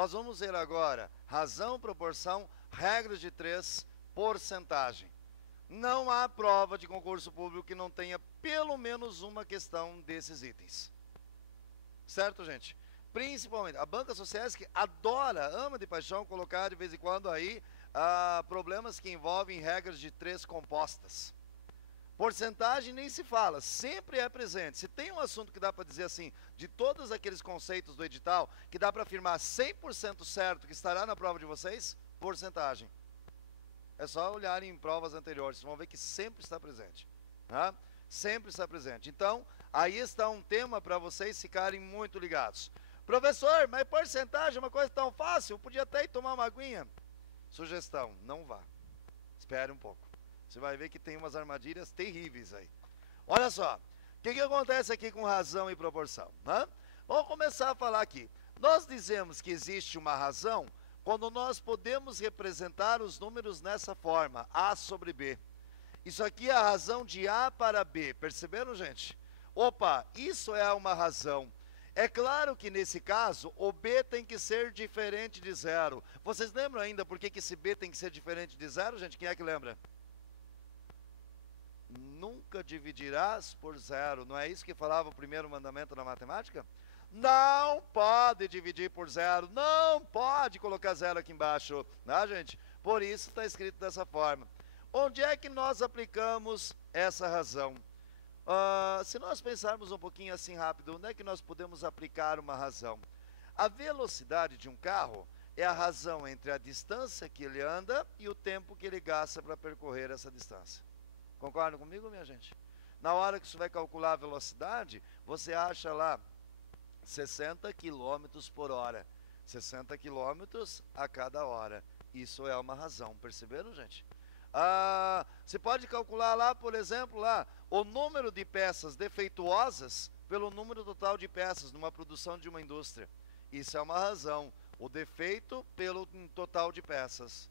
Nós vamos ver agora razão, proporção, regras de 3, porcentagem. Não há prova de concurso público que não tenha pelo menos uma questão desses itens. Certo, gente? Principalmente, a banca Sociesc adora, ama de paixão colocar de vez em quando aí problemas que envolvem regras de 3 compostas. Porcentagem nem se fala, sempre é presente. Se tem um assunto que dá para dizer assim, de todos aqueles conceitos do edital, que dá para afirmar 100% certo que estará na prova de vocês, porcentagem. É só olharem em provas anteriores, vocês vão ver que sempre está presente. Tá? Sempre está presente. Então, aí está um tema para vocês ficarem muito ligados. Professor, mas porcentagem é uma coisa tão fácil, eu podia até ir tomar uma aguinha. Sugestão, não vá. Espere um pouco. Você vai ver que tem umas armadilhas terríveis aí. Olha só, o que acontece aqui com razão e proporção? Né? Vamos começar a falar aqui. Nós dizemos que existe uma razão quando nós podemos representar os números nessa forma, A sobre B. Isso aqui é a razão de A para B, perceberam, gente? Opa, isso é uma razão. É claro que nesse caso, o B tem que ser diferente de 0. Vocês lembram ainda por que esse B tem que ser diferente de 0, gente? Quem é que lembra? Nunca dividirás por 0. Não é isso que falava o primeiro mandamento na matemática? Não pode dividir por 0. Não pode colocar 0 aqui embaixo. Né, gente? Por isso está escrito dessa forma. Onde é que nós aplicamos essa razão? Se nós pensarmos um pouquinho assim rápido, onde é que nós podemos aplicar uma razão? A velocidade de um carro é a razão entre a distância que ele anda e o tempo que ele gasta para percorrer essa distância. Concordam comigo, minha gente? Na hora que você vai calcular a velocidade, você acha lá 60 km por hora. 60 km a cada hora. Isso é uma razão, perceberam, gente? Você pode calcular lá, por exemplo, lá, o número de peças defeituosas pelo número total de peças numa produção de uma indústria. Isso é uma razão. O defeito pelo total de peças.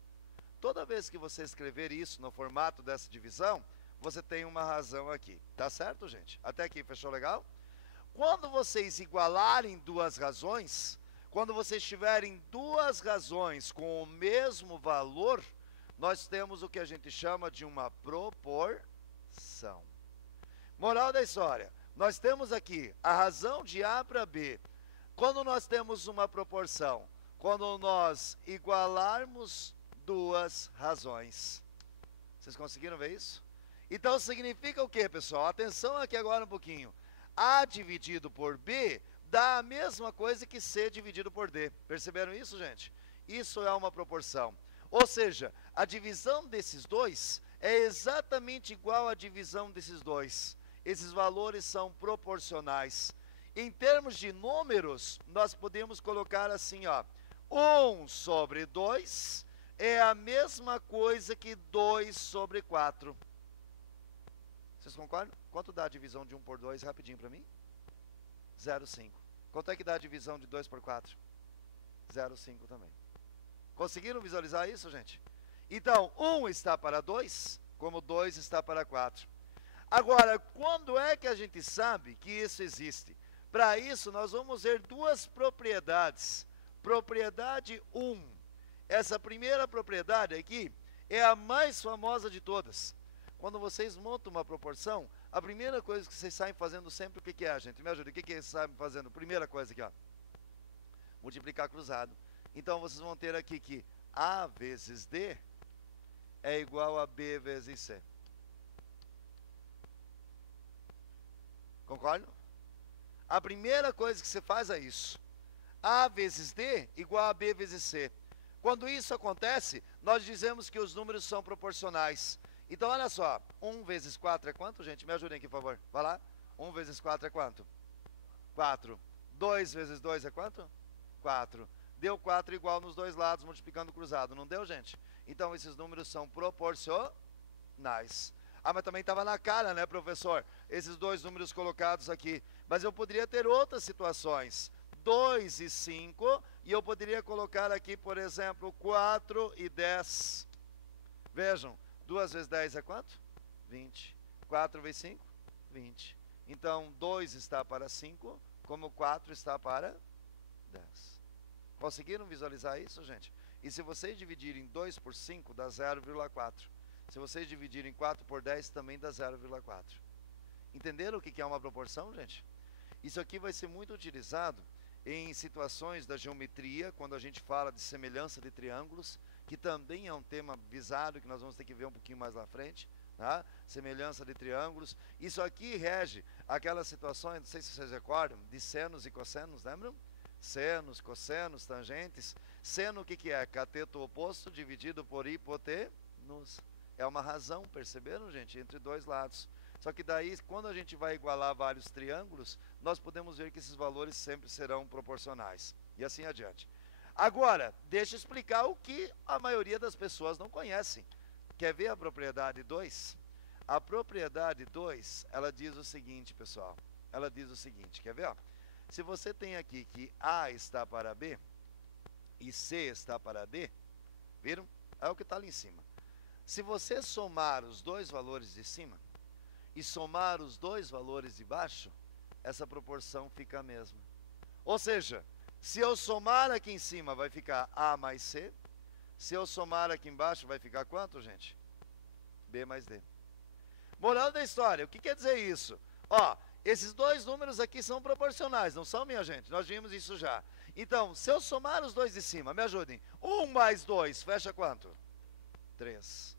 Toda vez que você escrever isso no formato dessa divisão, você tem uma razão aqui. Tá certo, gente? Até aqui, fechou legal? Quando vocês igualarem duas razões, quando vocês tiverem duas razões com o mesmo valor, nós temos o que a gente chama de uma proporção. Moral da história, nós temos aqui a razão de A para B. Quando nós temos uma proporção, quando nós igualarmos duas razões. Vocês conseguiram ver isso? Então significa o que, pessoal? Atenção aqui agora um pouquinho. A dividido por B dá a mesma coisa que C dividido por D. Perceberam isso, gente? Isso é uma proporção. Ou seja, a divisão desses dois é exatamente igual à divisão desses dois. Esses valores são proporcionais. Em termos de números, nós podemos colocar assim, ó. 1 sobre 2 é a mesma coisa que 2 sobre 4. Vocês concordam? Quanto dá a divisão de 1 por 2? Rapidinho para mim. 0,5. Quanto é que dá a divisão de 2 por 4? 0,5 também. Conseguiram visualizar isso, gente? Então, 1 está para 2, como 2 está para 4. Agora, quando é que a gente sabe que isso existe? Para isso, nós vamos ver duas propriedades. Propriedade 1. Essa primeira propriedade aqui é a mais famosa de todas. Quando vocês montam uma proporção, a primeira coisa que vocês saem fazendo sempre, o que é, gente? Me ajuda, o que vocês saem fazendo? Primeira coisa aqui, ó. Multiplicar cruzado. Então, vocês vão ter aqui que A vezes D é igual a B vezes C. Concordam? A primeira coisa que você faz é isso. A vezes D igual a B vezes C. Quando isso acontece, nós dizemos que os números são proporcionais. Então, olha só, 1 vezes 4 é quanto, gente? Me ajudem aqui, por favor. Vai lá. 1 vezes 4 é quanto? 4. 2 vezes 2 é quanto? 4. Deu 4 igual nos dois lados, multiplicando cruzado. Não deu, gente? Então, esses números são proporcionais. Mas também estava na cara, né, professor? Esses dois números colocados aqui. Mas eu poderia ter outras situações. 2 e 5. E eu poderia colocar aqui, por exemplo, 4 e 10. Vejam. 2 vezes 10 é quanto? 20. 4 vezes 5? 20. Então, 2 está para 5, como 4 está para 10. Conseguiram visualizar isso, gente? E se vocês dividirem 2 por 5, dá 0,4. Se vocês dividirem 4 por 10, também dá 0,4. Entenderam o que é uma proporção, gente? Isso aqui vai ser muito utilizado em situações da geometria, quando a gente fala de semelhança de triângulos, que também é um tema visado, que nós vamos ter que ver um pouquinho mais lá frente, tá? Semelhança de triângulos. Isso aqui rege aquelas situações, não sei se vocês recordam, de senos e cossenos, lembram? Senos, cossenos, tangentes. Seno o que é? Cateto oposto dividido por hipotenusa. É uma razão, perceberam, gente? Entre dois lados. Só que daí, quando a gente vai igualar vários triângulos, nós podemos ver que esses valores sempre serão proporcionais. E assim adiante. Agora, deixa eu explicar o que a maioria das pessoas não conhecem. Quer ver a propriedade 2? A propriedade 2, ela diz o seguinte, pessoal. Ela diz o seguinte, quer ver? Ó? Se você tem aqui que A está para B e C está para D, viram? É o que está ali em cima. Se você somar os dois valores de cima e somar os dois valores de baixo, essa proporção fica a mesma. Ou seja, se eu somar aqui em cima vai ficar A mais C, se eu somar aqui embaixo vai ficar quanto, gente? B mais D. Moral da história, o que quer dizer isso? Ó, esses dois números aqui são proporcionais, não são, minha gente? Nós vimos isso já. Então, se eu somar os dois de cima, me ajudem. 1 mais 2, fecha quanto? 3.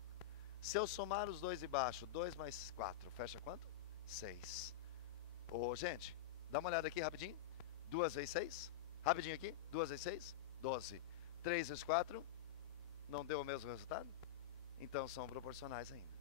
Se eu somar os dois de baixo, 2 mais 4, fecha quanto? 6. Ô, gente, dá uma olhada aqui rapidinho. 2 vezes 6. Rapidinho aqui. 2 vezes 6, 12. 3 vezes 4, não deu o mesmo resultado? Então, são proporcionais ainda.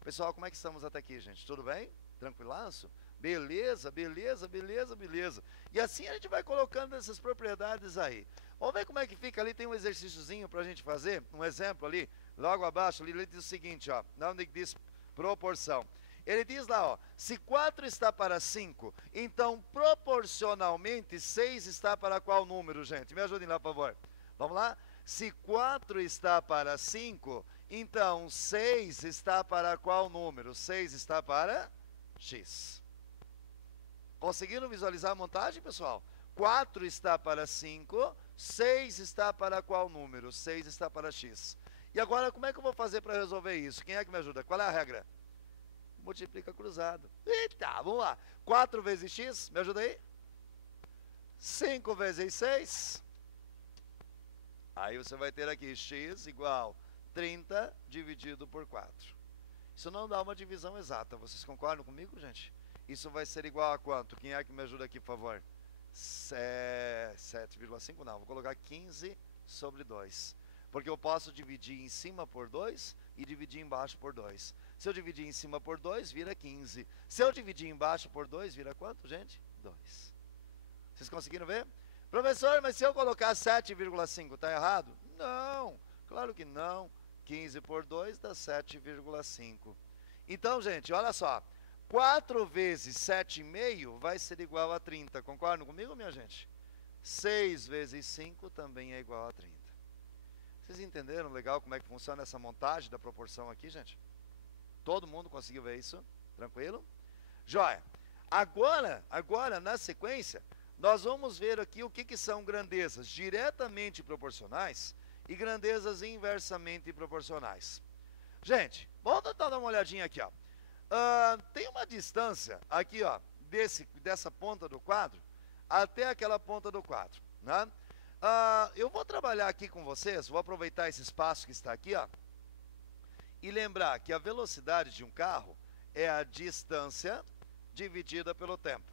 Pessoal, como é que estamos até aqui, gente? Tudo bem? Tranquilaço? Beleza, beleza, beleza, beleza. E assim a gente vai colocando essas propriedades aí. Vamos ver como é que fica ali, tem um exercíciozinho para a gente fazer, um exemplo ali, logo abaixo, ali ele diz o seguinte, ó, onde diz proporção. Ele diz lá, ó, se 4 está para 5, então proporcionalmente 6 está para qual número, gente? Me ajudem lá, por favor. Vamos lá? Se 4 está para 5, então 6 está para qual número? 6 está para X. Conseguiram visualizar a montagem, pessoal? 4 está para 5, 6 está para qual número? 6 está para X. E agora, como é que eu vou fazer para resolver isso? Quem é que me ajuda? Qual é a regra? Multiplica cruzado. Eita, vamos lá. 4 vezes X, me ajuda aí? 5 vezes 6. Aí você vai ter aqui X igual 30 dividido por 4. Isso não dá uma divisão exata. Vocês concordam comigo, gente? Isso vai ser igual a quanto? Quem é que me ajuda aqui, por favor? 7,5 não, vou colocar 15 sobre 2. Porque eu posso dividir em cima por 2 e dividir embaixo por 2. Se eu dividir em cima por 2, vira 15. Se eu dividir embaixo por 2, vira quanto, gente? 2. Vocês conseguiram ver? Professor, mas se eu colocar 7,5, está errado? Não, claro que não. 15 por 2 dá 7,5. Então, gente, olha só. 4 vezes 7,5 vai ser igual a 30. Concordam comigo, minha gente? 6 vezes 5 também é igual a 30. Vocês entenderam legal como é que funciona essa montagem da proporção aqui, gente? Todo mundo conseguiu ver isso? Tranquilo? Joia. Agora, na sequência, nós vamos ver aqui o que são grandezas diretamente proporcionais e grandezas inversamente proporcionais. Gente, vamos tentar dar uma olhadinha aqui, ó. Tem uma distância aqui, ó, dessa ponta do quadro até aquela ponta do quadro, né? Eu vou trabalhar aqui com vocês, vou aproveitar esse espaço que está aqui, ó, e lembrar que a velocidade de um carro é a distância dividida pelo tempo.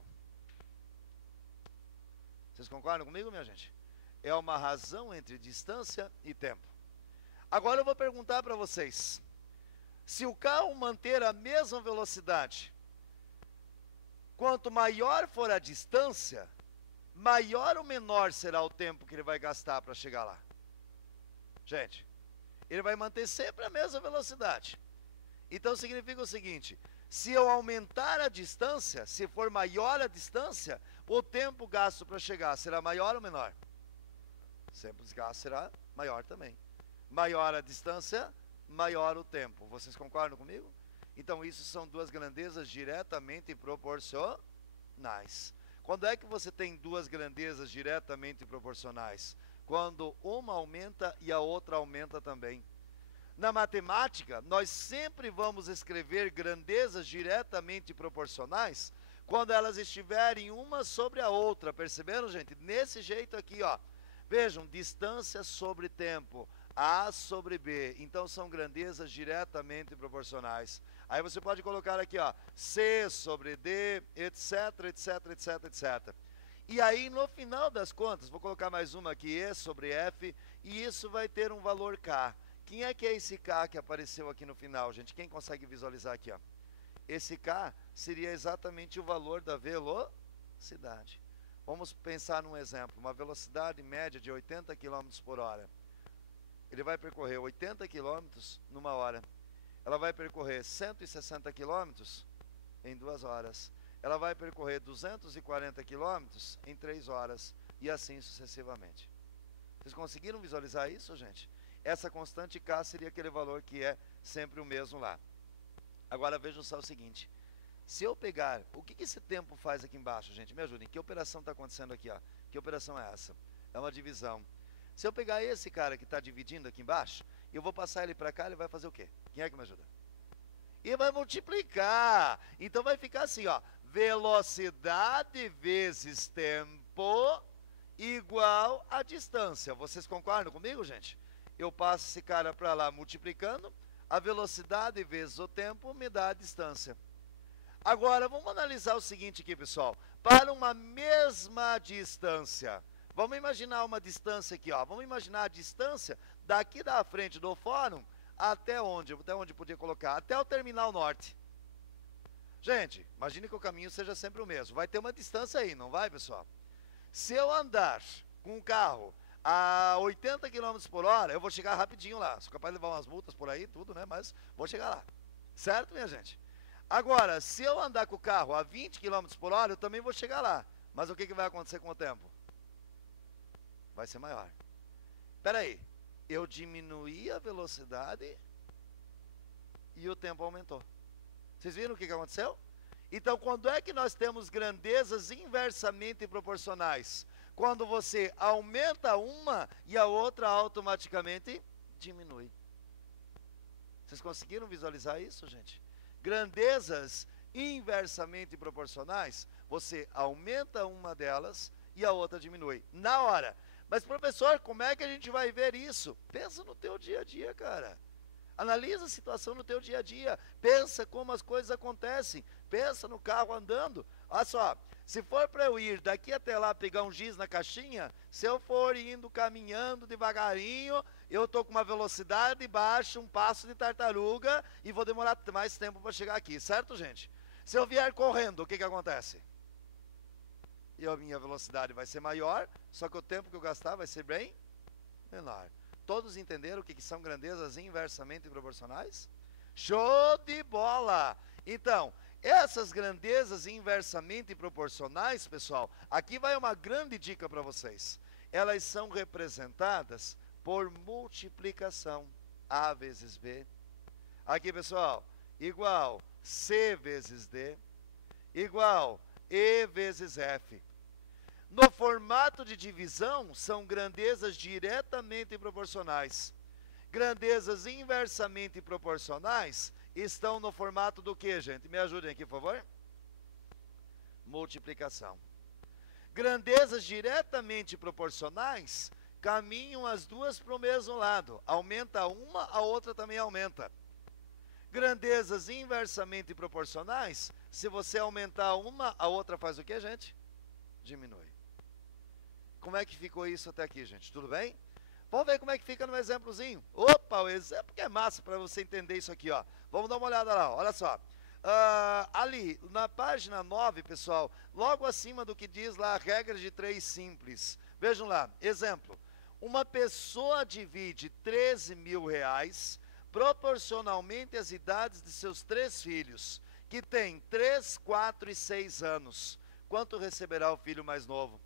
Vocês concordam comigo, minha gente? É uma razão entre distância e tempo. Agora eu vou perguntar para vocês. Se o carro manter a mesma velocidade, quanto maior for a distância, maior ou menor será o tempo que ele vai gastar para chegar lá? Gente, ele vai manter sempre a mesma velocidade. Então significa o seguinte, se eu aumentar a distância, se for maior a distância, o tempo gasto para chegar será maior ou menor? Sempre o gasto será maior também. Maior a distância, maior o tempo. Vocês concordam comigo? Então isso são duas grandezas diretamente proporcionais. Quando é que você tem duas grandezas diretamente proporcionais? Quando uma aumenta e a outra aumenta também. Na matemática, nós sempre vamos escrever grandezas diretamente proporcionais quando elas estiverem uma sobre a outra, perceberam, gente? Nesse jeito aqui, ó. Vejam, distância sobre tempo, A sobre B. Então, são grandezas diretamente proporcionais. Aí você pode colocar aqui, ó, C sobre D, etc, etc, etc, etc. E aí, no final das contas, vou colocar mais uma aqui, E sobre F, e isso vai ter um valor K. Quem é que é esse K que apareceu aqui no final, gente? Quem consegue visualizar aqui, ó? Esse K seria exatamente o valor da velocidade. Vamos pensar num exemplo, uma velocidade média de 80 km por hora. Ele vai percorrer 80 km numa hora. Ela vai percorrer 160 km em 2 horas. Ela vai percorrer 240 km em 3 horas. E assim sucessivamente. Vocês conseguiram visualizar isso, gente? Essa constante K seria aquele valor que é sempre o mesmo lá. Agora vejam só o seguinte. Se eu pegar, o que esse tempo faz aqui embaixo, gente? Me ajudem. Que operação está acontecendo aqui, ó? Que operação é essa? É uma divisão. Se eu pegar esse cara que está dividindo aqui embaixo, eu vou passar ele para cá, ele vai fazer o quê? Quem é que me ajuda? E vai multiplicar. Então vai ficar assim, ó. Velocidade vezes tempo igual a distância. Vocês concordam comigo, gente? Eu passo esse cara para lá multiplicando. A velocidade vezes o tempo me dá a distância. Agora, vamos analisar o seguinte aqui, pessoal. Para uma mesma distância, vamos imaginar uma distância aqui, ó. Vamos imaginar a distância daqui da frente do fórum até onde? Até onde podia colocar? Até o terminal norte. Gente, imagine que o caminho seja sempre o mesmo. Vai ter uma distância aí, não vai, pessoal? Se eu andar com um carro a 80 km por hora, eu vou chegar rapidinho lá. Sou capaz de levar umas multas por aí, tudo, né? Mas vou chegar lá. Certo, minha gente? Agora, se eu andar com o carro a 20 km por hora, eu também vou chegar lá. Mas o que vai acontecer com o tempo? Vai ser maior. Espera aí. Eu diminuí a velocidade e o tempo aumentou. Vocês viram o que aconteceu? Então, quando é que nós temos grandezas inversamente proporcionais? Quando você aumenta uma e a outra automaticamente diminui. Vocês conseguiram visualizar isso, gente? Grandezas inversamente proporcionais, você aumenta uma delas e a outra diminui. Na hora. Mas, professor, como é que a gente vai ver isso? Pensa no teu dia a dia, cara. Analisa a situação no teu dia a dia. Pensa como as coisas acontecem. Pensa no carro andando. Olha só, se for para eu ir daqui até lá pegar um giz na caixinha, se eu for indo caminhando devagarinho, eu estou com uma velocidade baixa, um passo de tartaruga e vou demorar mais tempo para chegar aqui, certo, gente? Se eu vier correndo, o que acontece? E a minha velocidade vai ser maior, só que o tempo que eu gastar vai ser bem menor. Todos entenderam o que são grandezas inversamente proporcionais? Show de bola! Então, essas grandezas inversamente proporcionais, pessoal, aqui vai uma grande dica para vocês. Elas são representadas por multiplicação. A vezes B. Aqui, pessoal, igual C vezes D, igual E vezes F. No formato de divisão, são grandezas diretamente proporcionais. Grandezas inversamente proporcionais estão no formato do que, gente? Me ajudem aqui, por favor. Multiplicação. Grandezas diretamente proporcionais caminham as duas para o mesmo lado. Aumenta uma, a outra também aumenta. Grandezas inversamente proporcionais, se você aumentar uma, a outra faz o que, gente? Diminui. Como é que ficou isso até aqui, gente? Tudo bem? Vamos ver como é que fica no exemplozinho. Opa, o exemplo que é massa para você entender isso aqui, ó. Vamos dar uma olhada lá, olha só. Ali, na página 9, pessoal, logo acima do que diz lá a regra de 3 simples. Vejam lá, exemplo. Uma pessoa divide 13 mil reais proporcionalmente às idades de seus 3 filhos, que têm 3, 4 e 6 anos. Quanto receberá o filho mais novo?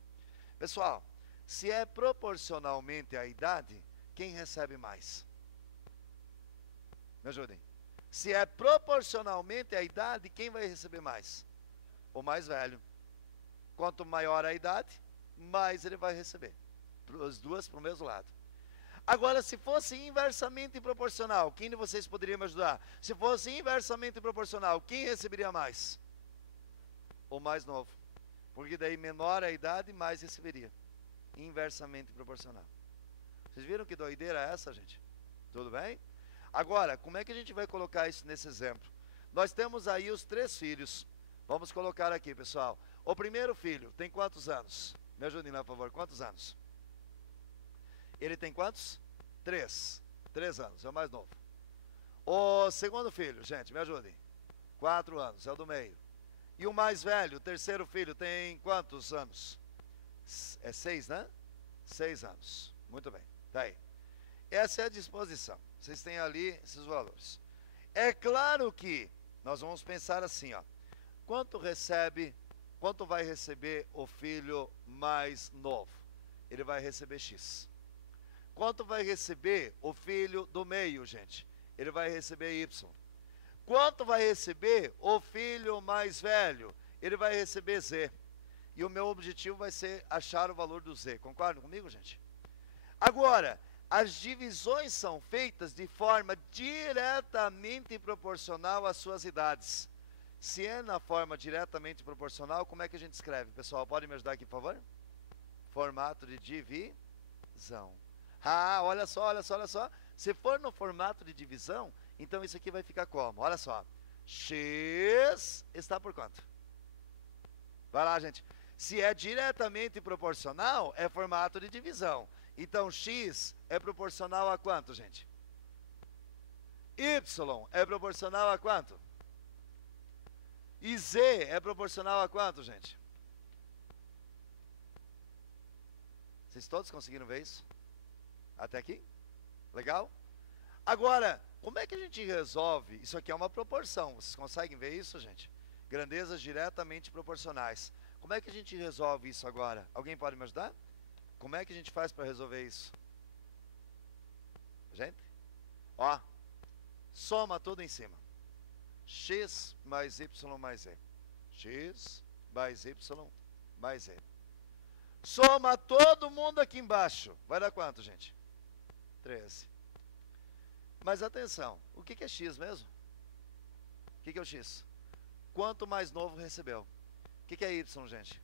Pessoal, se é proporcionalmente à idade, quem recebe mais? Me ajudem. Se é proporcionalmente à idade, quem vai receber mais? O mais velho. Quanto maior a idade, mais ele vai receber. As duas para o mesmo lado. Agora, se fosse inversamente proporcional, quem de vocês poderia me ajudar? Se fosse inversamente proporcional, quem receberia mais? O mais novo. Porque daí menor a idade, mais receberia. Inversamente proporcional. Vocês viram que doideira é essa, gente? Tudo bem? Agora, como é que a gente vai colocar isso nesse exemplo? Nós temos aí os 3 filhos. Vamos colocar aqui, pessoal. O primeiro filho tem quantos anos? Me ajudem lá, por favor. Quantos anos? Ele tem quantos? 3. 3 anos, é o mais novo. O segundo filho, gente, me ajudem. 4 anos, é o do meio. E o mais velho, o terceiro filho, tem quantos anos? É 6, né? 6 anos. Muito bem, tá aí. Essa é a disposição. Vocês têm ali esses valores. É claro que nós vamos pensar assim, ó. Quanto vai receber o filho mais novo? Ele vai receber X. Quanto vai receber o filho do meio, gente? Ele vai receber Y. Quanto vai receber o filho mais velho? Ele vai receber Z. E o meu objetivo vai ser achar o valor do Z. Concordam comigo, gente? Agora, as divisões são feitas de forma diretamente proporcional às suas idades. Se é na forma diretamente proporcional, como é que a gente escreve? Pessoal, pode me ajudar aqui, por favor? Formato de divisão. Ah, olha só, olha só, olha só. Se for no formato de divisão, então isso aqui vai ficar como? Olha só. X está por quanto? Vai lá, gente. Se é diretamente proporcional, é formato de divisão. Então, X é proporcional a quanto, gente? Y é proporcional a quanto? E Z é proporcional a quanto, gente? Vocês todos conseguiram ver isso? Até aqui? Legal? Agora, como é que a gente resolve? Isso aqui é uma proporção. Vocês conseguem ver isso, gente? Grandezas diretamente proporcionais. Como é que a gente resolve isso agora? Alguém pode me ajudar? Como é que a gente faz para resolver isso? Gente? Ó, soma tudo em cima. X mais Y mais Z. X mais Y mais Z. Soma todo mundo aqui embaixo. Vai dar quanto, gente? 13. Mas atenção, o que é X mesmo? O que é o X? Quanto mais novo recebeu. O que é Y, gente?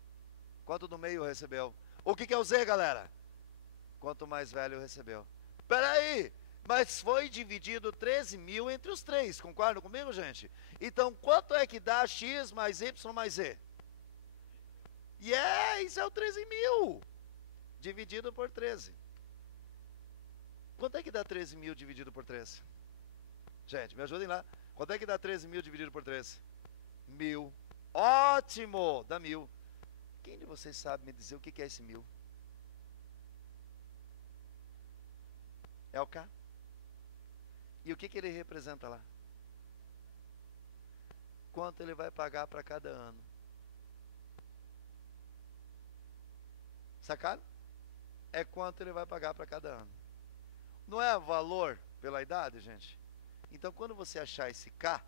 Quanto do meio recebeu. O que é o Z, galera? Quanto mais velho recebeu. Peraí, mas foi dividido 13 mil entre os 3, concordam comigo, gente? Então, quanto é que dá X mais Y mais Z? Isso é o 13 mil, dividido por 13. Quanto é que dá 13 mil dividido por 13? Gente, me ajudem lá. Quanto é que dá 13 mil dividido por 13? 1000. Ótimo! Dá 1000. Quem de vocês sabe me dizer o que é esse 1000? É o K. E o que ele representa lá? Quanto ele vai pagar para cada ano? Sacaram? É quanto ele vai pagar para cada ano. Não é valor pela idade, gente? Então, quando você achar esse K,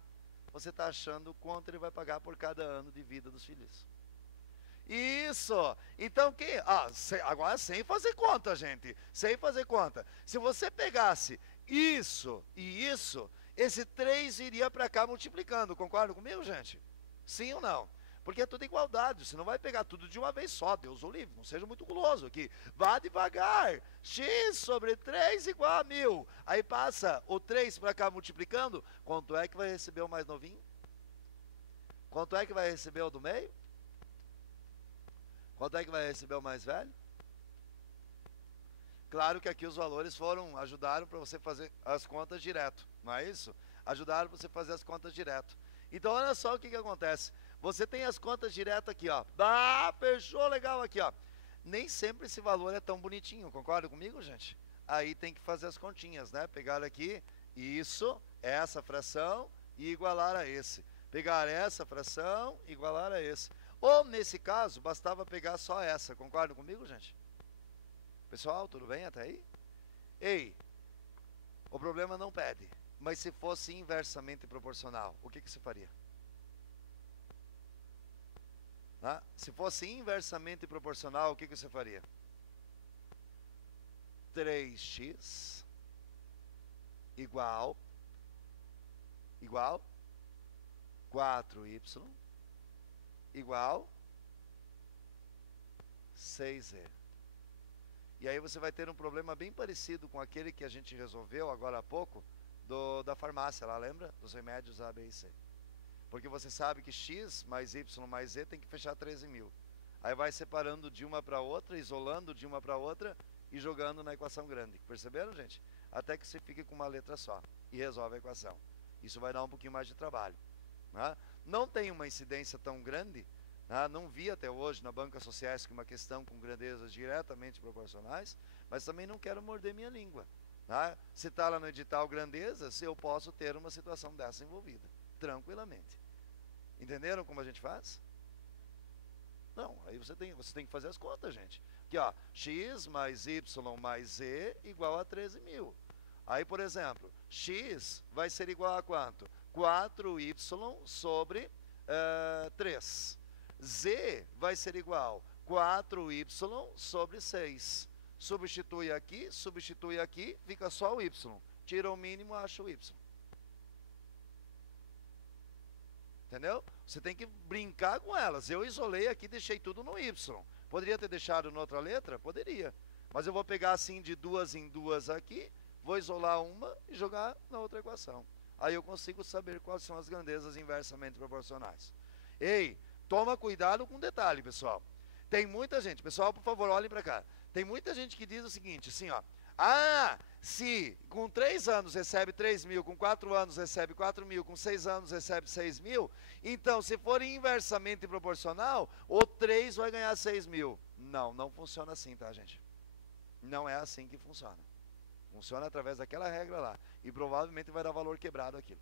você está achando quanto ele vai pagar por cada ano de vida dos filhos. Isso! Então, agora sem fazer conta, gente. Sem fazer conta. Se você pegasse isso e isso, esse 3 iria para cá multiplicando. Concordam comigo, gente? Sim ou não? Porque é tudo igualdade, você não vai pegar tudo de uma vez só, Deus o livre, não seja muito guloso aqui. Vá devagar, x sobre 3 igual a 1000. Aí passa o 3 para cá multiplicando, quanto é que vai receber o mais novinho? Quanto é que vai receber o do meio? Quanto é que vai receber o mais velho? Claro que aqui os valores ajudaram para você fazer as contas direto, não é isso? Ajudaram para você fazer as contas direto. Então olha só o que acontece. Você tem as contas direto aqui, ó. Fechou legal aqui, ó. Nem sempre esse valor é tão bonitinho, concorda comigo, gente? Aí tem que fazer as continhas, né? Pegar aqui, isso, essa fração e igualar a esse. Pegar essa fração e igualar a esse. Ou, nesse caso, bastava pegar só essa, concorda comigo, gente? Pessoal, tudo bem até aí? Ei, o problema não pede, mas se fosse inversamente proporcional, o que você faria? Né? Se fosse inversamente proporcional, o que você faria? 3x igual 4y igual 6z. E aí você vai ter um problema bem parecido com aquele que a gente resolveu agora há pouco, da farmácia lá, lembra? Dos remédios A, B e C. Porque você sabe que x mais y mais z tem que fechar 13.000. Aí vai separando de uma para outra, isolando de uma para outra e jogando na equação grande. Perceberam, gente? Até que você fique com uma letra só e resolve a equação. Isso vai dar um pouquinho mais de trabalho. Né? Não tem uma incidência tão grande, né? Não vi até hoje na banca sociais que uma questão com grandezas diretamente proporcionais, mas também não quero morder minha língua. Né? Se está lá no edital grandezas, eu posso ter uma situação dessa envolvida, tranquilamente. Entenderam como a gente faz? Não, aí você tem que fazer as contas, gente. Aqui, ó, x mais y mais z igual a 13.000. Aí, por exemplo, x vai ser igual a quanto? 4y sobre 3. Z vai ser igual a 4y sobre 6. Substitui aqui, fica só o y. Tira o mínimo, acha o y. Entendeu? Você tem que brincar com elas. Eu isolei aqui, deixei tudo no y. Poderia ter deixado em outra letra? Poderia. Mas eu vou pegar assim de duas em duas aqui, vou isolar uma e jogar na outra equação. Aí eu consigo saber quais são as grandezas inversamente proporcionais. Ei, toma cuidado com um detalhe, pessoal. Tem muita gente, pessoal, por favor, olhem para cá. Tem muita gente que diz o seguinte, assim, ó. Ah, se com 3 anos recebe 3.000, com 4 anos recebe 4.000, com 6 anos recebe 6.000, então se for inversamente proporcional, o 3 vai ganhar 6.000. Não, não funciona assim, tá, gente? Não é assim que funciona. Funciona através daquela regra lá. E provavelmente vai dar valor quebrado aquilo.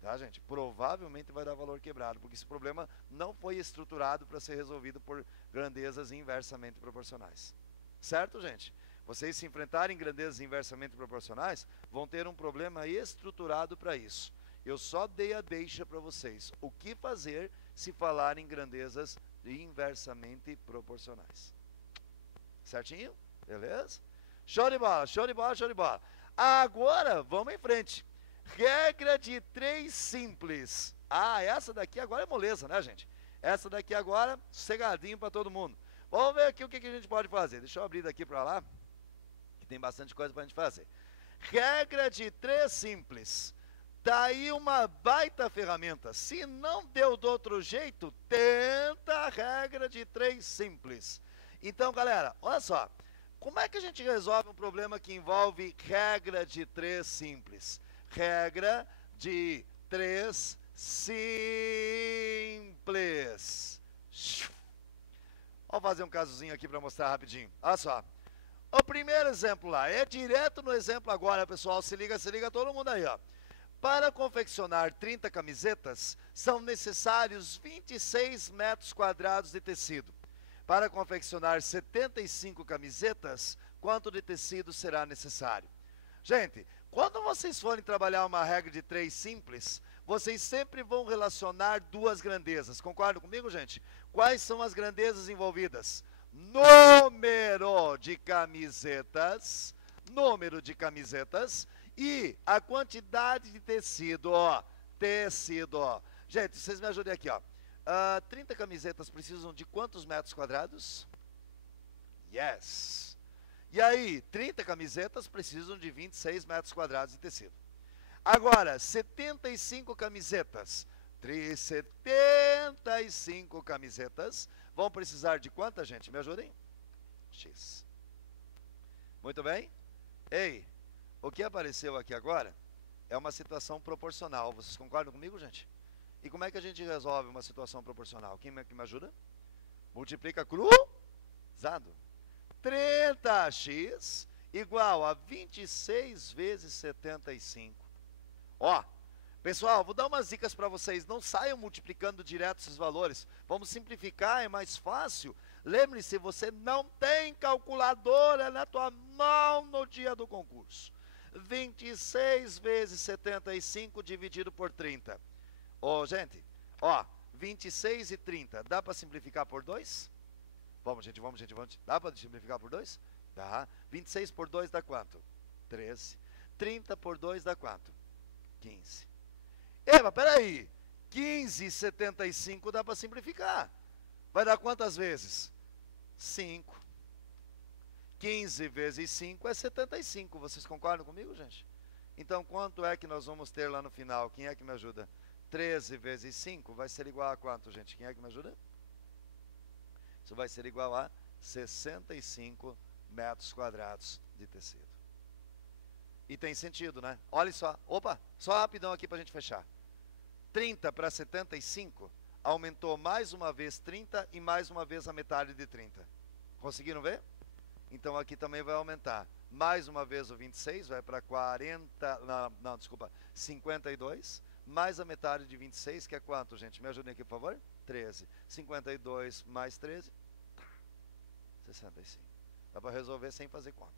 Tá, gente? Provavelmente vai dar valor quebrado, porque esse problema não foi estruturado para ser resolvido por grandezas inversamente proporcionais. Certo, gente? Vocês se enfrentarem grandezas inversamente proporcionais, vão ter um problema estruturado para isso. Eu só dei a deixa para vocês. O que fazer se falarem grandezas inversamente proporcionais. Certinho? Beleza? Show de bola, show de bola, show de bola. Agora, vamos em frente. Regra de 3 simples. Ah, essa daqui agora é moleza, né, gente? Essa daqui agora, sossegadinho para todo mundo. Vamos ver aqui o que a gente pode fazer. Deixa eu abrir daqui para lá, que tem bastante coisa para a gente fazer. Regra de 3 simples. Tá aí uma baita ferramenta. Se não deu do outro jeito, tenta a regra de 3 simples. Então, galera, olha só. Como é que a gente resolve um problema que envolve regra de 3 simples? Regra de 3 simples. Vamos fazer um casozinho aqui para mostrar rapidinho. Olha só. O primeiro exemplo lá, é direto no exemplo agora, pessoal. Se liga todo mundo aí, ó. Para confeccionar 30 camisetas, são necessários 26 metros quadrados de tecido. Para confeccionar 75 camisetas, quanto de tecido será necessário? Gente, quando vocês forem trabalhar uma regra de 3 simples, vocês sempre vão relacionar 2 grandezas. Concordam comigo, gente? Quais são as grandezas envolvidas? Número de camisetas e a quantidade de tecido, ó. Gente, vocês me ajudem aqui, ó. 30 camisetas precisam de quantos metros quadrados? Yes. E aí, 30 camisetas precisam de 26 metros quadrados de tecido. Agora, 75 camisetas. 75 camisetas vão precisar de quantas, gente? Me ajudem? X. Muito bem. Ei, o que apareceu aqui agora é uma situação proporcional. Vocês concordam comigo, gente? E como é que a gente resolve uma situação proporcional? Quem me ajuda? Multiplica cruzado. 30x igual a 26 vezes 75. Ó, pessoal, vou dar umas dicas para vocês. Não saiam multiplicando direto esses valores. Vamos simplificar, é mais fácil. Lembre-se, você não tem calculadora na tua mão no dia do concurso. 26 vezes 75 dividido por 30. Ó, gente, ó, 26 e 30, dá para simplificar por 2? Vamos, gente, vamos, gente, vamos. Dá para simplificar por 2? Dá. 26 por 2 dá quanto? 13. 30 por 2 dá quanto? 15. Mas peraí. 15 e 75 dá para simplificar. Vai dar quantas vezes? 5. 15 vezes 5 é 75. Vocês concordam comigo, gente? Então, quanto é que nós vamos ter lá no final? Quem é que me ajuda? 13 vezes 5 vai ser igual a quanto, gente? Quem é que me ajuda? Isso vai ser igual a 65 metros quadrados de tecido. E tem sentido, né? Olha só. Opa, só rapidão aqui para a gente fechar. 30 para 75 aumentou mais uma vez 30 e mais uma vez a metade de 30. Conseguiram ver? Então aqui também vai aumentar. Mais uma vez o 26 vai para 40, não, desculpa, 52, mais a metade de 26, que é quanto, gente? Me ajudem aqui, por favor. 13. 52 mais 13, 65. Dá para resolver sem fazer conta.